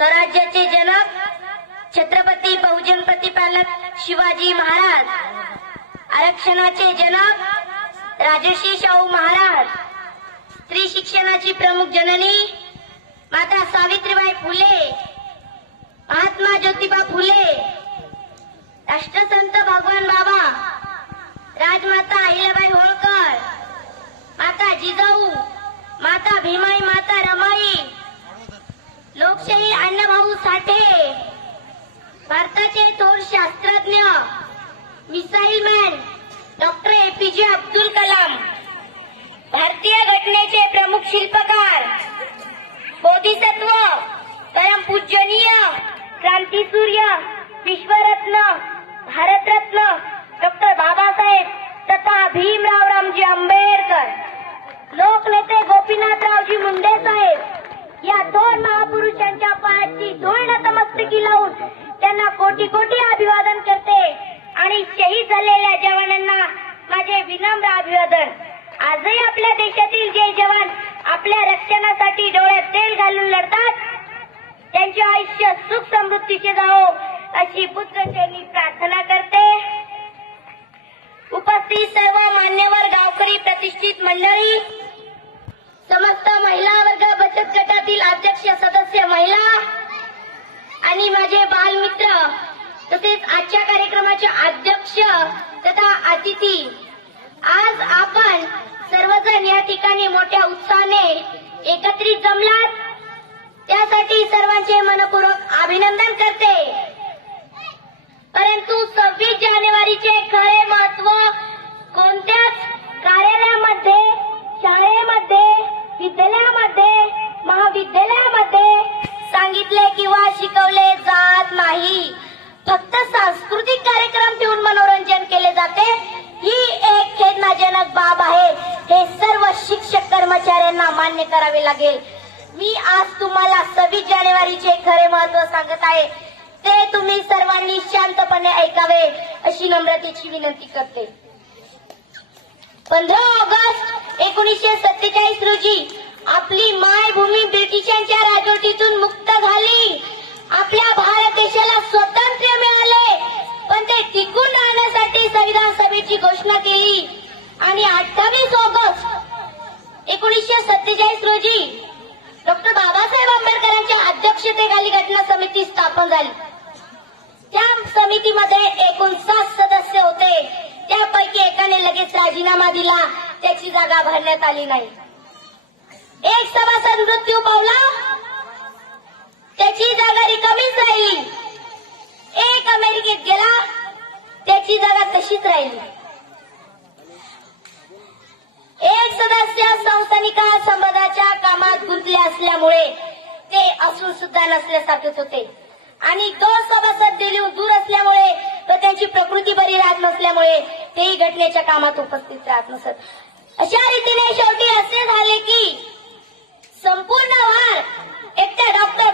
स्वराज्याचे जनक छत्रपती बहुजन प्रतिपालक शिवाजी महाराज आरक्षणाचे जनक राजर्षी शाहू महाराज स्त्री शिक्षणाची प्रमुख जननी माता सावित्रीबाई फुले महात्मा ज्योतिबा फुले शिल्पकार बोधिसत्व परमपूजनीय क्रांतीसूर्य विश्वरत्न भारतरत्न डॉक्टर बाबासाहेब तथा भीमराव रामजी आंबेडकर. लोकनेते गोपीनाथरावजी मुंडे साहेब या दोन महापुरुषांच्या पायाची धूळ नतमस्तकी लावून त्यांना कोटी कोटी अभिवादन करते आणि शहीद झालेल्या जवानांना माझे विनम्र अभिवादन. आजही आपल्या देशातील जे जवान आपल्या रक्षणासाठी डोळ्यात तेल घालून लढतात. त्यांचे आयुष्य सुख समृद्धीचे जावो अशी पुत्रचरणी प्रार्थना करते. उपस्थित सर्व मान्यवर गावकरी प्रतिष्ठित मंडळी समस्त महिला वर्ग बचत गटातील अध्यक्ष सदस्य महिला आणि माझे बालमित्र तसेच आजच्या कार्यक्रमाचे अध्यक्ष तथा अतिथी आज आपण सर्वजण या ठिकाणी मोठ्या उत्साहाने एकत्रित जमलात. त्यासाठी सर्वांचे मनपूर्वक अभिनंदन करते. परंतु सव्वीस जानेवारीचे खरे महत्त्व कोणत्याच कार्यालयामध्ये शाळेमध्ये विद्यालयामध्ये महाविद्यालयामध्ये सांगितले किंवा शिकवले जात नाही. फक्त सांस्कृतिक कार्यक्रम ठेवून मनोरंजन केले जाते. ही एक खेदनाजनक बाब आहे. हे सर्व शिक्षक कर्मचाऱ्यांना मान्य करावे लागेल. मी आज तुम्हाला सव्वीस जानेवारीचे खरे महत्त्व सांगत आहे. ते तुम्ही सर्वांनी शांतपणे ऐकावे अशी नम्रतेची विनंती करते. पंधरा ऑगस्ट एकोणीसशे सत्तेचाळीस रोजी आपली मायभूमी ब्रिटिशांच्या राजवटीतून मुक्त झाली. आपल्या भारत देशाला स्वातंत्र्य मिळाले पण ते टिकून राहण्यासाठी संविधान सभेची घोषणा केली. आणि अठ्ठावीस ऑगस्ट एकोणीसशे सत्तेचाळीस रोजी डॉक्टर बाबासाहेब आंबेडकरांच्या अध्यक्षतेखाली घटना समिती स्थापन झाली. त्या समितीमध्ये एकूण सात सदस्य होते. त्यापैकी एकाने लगेच राजीनामा दिला. त्याची जागा भरण्यात आली नाही. एक सभासद मृत्यू पावला. त्याची जागा रिकामीच राहिली. एक अमेरिकेत गेला. त्याची जागा तशीच राहिली. एक सदस्य संस्थानिका समाजाच्या कामात गुंतले असल्यामुळे ते असून सुद्धा नसल्यासारखेच होते. आणि दोन सभासद दिल्लीहून दूर असल्यामुळे व त्यांची प्रकृती बरी राहत नसल्यामुळे तेही घटनेच्या कामात उपस्थित राहत नसत. अशा रीतीने शेवटी असे झाले की संपूर्ण भार एकट्या डॉक्टर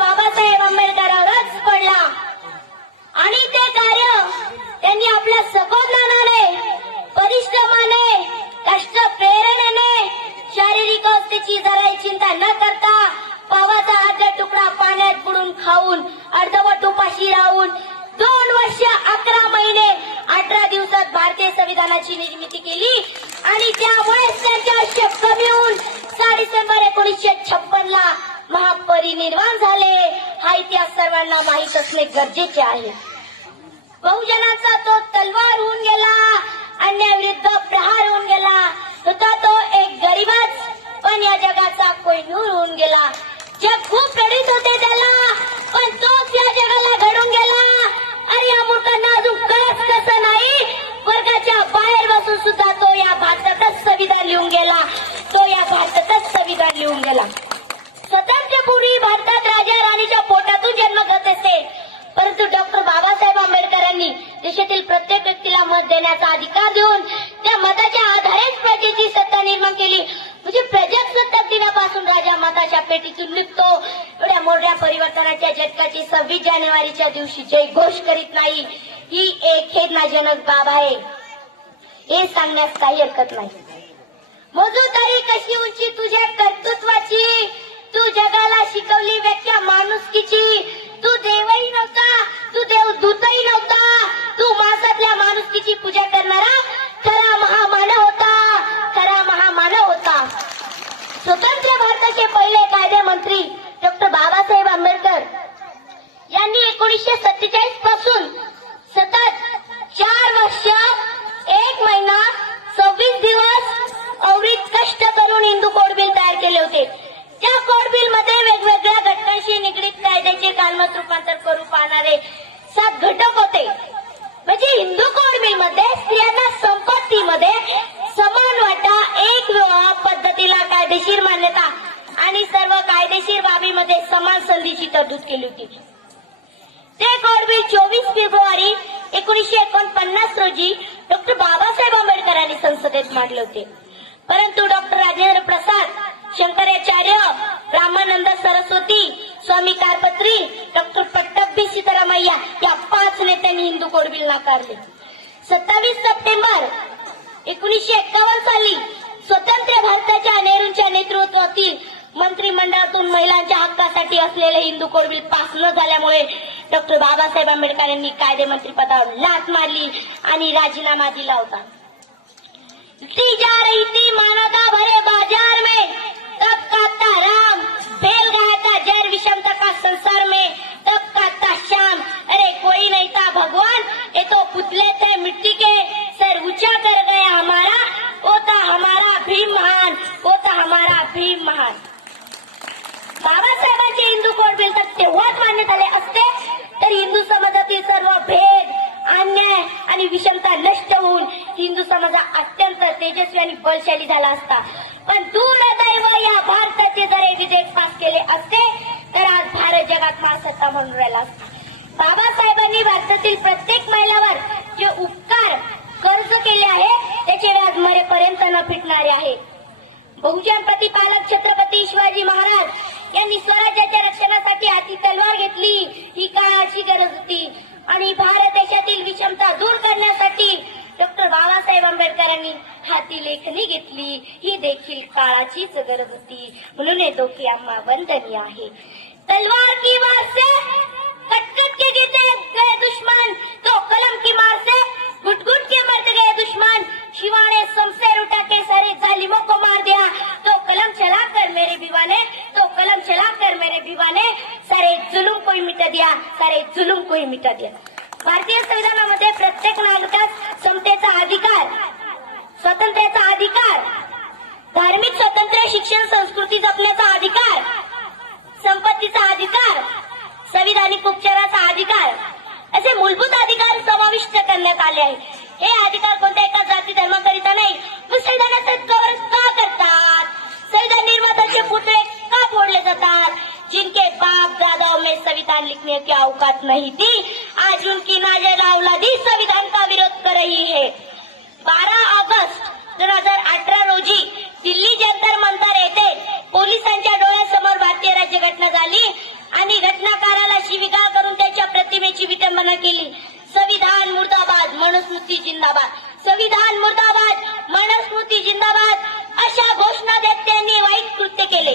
ची निर्मिती केली. आणि त्यामुळेच त्यांचे आयुष्य कमी होऊन सहा डिसेंबर एकोणीसशे छप्पन ला महापरिनिर्वाण झाले. हा इतिहास सर्वांना माहीत असणे गरजेचे आहे. बहुजनाचा तो मताच्या एवढ्या मोठ्या परिवर्तनाच्या झटकाची सव्वीस जानेवारीच्या दिवशी जय घोष करीत नाही. ही एक खेदनाजनक बाब आहे. हे सांगण्यास काही हरकत नाही. मजुदारी कशी उंची? तुझ्या कर्तृत्वाची एकोणीसशे सत्तेचाळीसपासून सतत चार वर्ष एक महिना सव्वीस दिवस अवरीत कष्ट करून हिंदू कोड बिल तयार केले होते. त्या कोड बिलमध्ये वेगवेगळ्या घटकांशी निगडीत कायद्याचे कालमत रूपांतर करू पाहणारे सात घटक होते. म्हणजे हिंदू कोड बिलमध्ये स्त्रियांना संपत्तीमध्ये समान वाटा एक विवाह पद्धतीला कायदेशीर मान्यता आणि सर्व कायदेशीर बाबीमध्ये समान संधीची तरतूद केली होती. ते कोड चोवीस फेब्रुवारी एकोणीशे एकोणपन्नास रोजी डॉक्टर बाबासाहेब आंबेडकरांनी संसदेत मांडले होते. परंतु डॉक्टर राजेंद्र प्रसाद शंकराचार्य रामानंद सरस्वती स्वामी कारपत्री डॉक्टर पट्टभी सीतारामय्या या पाच नेत्यांनी हिंदू कोडबिल नाकारले. सत्तावीस सप्टेंबर एकोणीसशे एक्कावन्न साली स्वतंत्र भारताच्या नेहरूंच्या नेतृत्वातील मंत्रिमंडळातून महिलांच्या हक्कासाठी असलेले हिंदू कोडबिल पास न झाल्यामुळे डॉक्टर बाबासाहेब आंबेडकर यांनी कायदेमंत्री पदावर लाच मारली आणि राजीनामा दिला होता. ती जा रही थी मानवता भरे बाजार में तब कहता राम फेल गया था जर विषमता का संसार में तब कहता श्याम अरे कोई नहीं था भगवान ये तो पुतले थे मिट्टी के सर ऊंचा कर गया हमारा वो था हमारा भीम महान वो था हमारा भीम महान। बाबासाहेबांचे हिंदू कोड बिल तर तेव्हाच मान्य झाले असते तर हिंदू समाजातील सर्व भेद अन्याय आणि विषमता नष्ट होऊन हिंदू समाज अत्यंत तेजस्वी आणि बलशाली झाला असता. पण दुर्दैव या भारताचे जर हे विधेयक पास केले असते तर आज भारत जगात महासत्ता म्हणून राहिला असता. बाबासाहेबांनी भारतातील प्रत्येक महिलावर जे उपकार कर्ज केले आहे त्याचे व्याज मरेपर्यंत न फिटणारे आहे. बहुजन प्रतिपालक छत्रपती शिवाजी महाराज यांनी स्वराज्याच्या रक्षणासाठी हाती तलवार घेतली. ही काळाची गरज होती. आणि भारत देशातील विषमता दूर करण्यासाठी डॉक्टर बाबासाहेब आंबेडकरांनी हाती लेखणी घेतली. ही देखील काळाचीच गरज होती. म्हणून हे दोखी आम्हा वंदनीय आहे. तलवार की वार से कट के गीते दुश्मन तो कलम की मार से घुट घुट के मरते गए दुश्मन शिवा ने शमशेर उठा के सारे जालिमों को मार दिया तो कलम चलाकर मेरे विवा ने तो कलम चलाकर मेरे विवा ने सारे जुलूम को ही मिटा दिया सारे जुलूम को ही मिटा दिया. भारतीय संविधानामध्ये प्रत्येक नागरिकास समतेचा अधिकार स्वातंत्र्याचा अधिकार धार्मिक स्वातंत्र्य शिक्षण संस्कृती जपण्याचा अधिकार संपत्तीचा अधिकार संविधानिक उपचाराचा अधिकार असे मूलभूत अधिकार समाविष्ट करण्यात आले आहे हे अधिकार कोणत्या एका जाती धर्माकरिता नाही मग संविधानाचा नहीं थी आज उनकी नाजेला औलादी संविधान का विरोध कर रही है। बारा ऑगस्ट दोन हजार अठरा रोजी दिल्ली जंतर मंतर येथे पोलिसांच्या डोळ्यासमोर भारतीय राज्यघटना झाली आणि घटनाकाराला शिविका करून त्याच्या प्रतिमेची विटंबना केली. संविधान मुर्दाबाद मनुस्मृती जिंदाबाद. संविधान मुर्दाबाद मनुस्मृती जिंदाबाद अशा घोषणा देत त्यांनी वाईट कृत्य केले.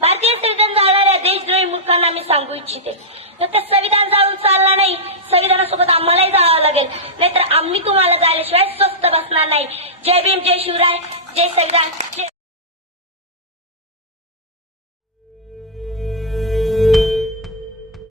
भारतीय संविधान जाणाऱ्या देशद्रोही मूर्खांना मी सांगू इच्छिते. फक्त संविधान जाळून चालणार नाही. संविधानासोबत आम्हालाही जाळावं लागेल. नाहीतर आम्ही तुम्हाला जायल्याशिवाय स्वस्त बसणार नाही. जय भीम जय शिवराय जय संविधान.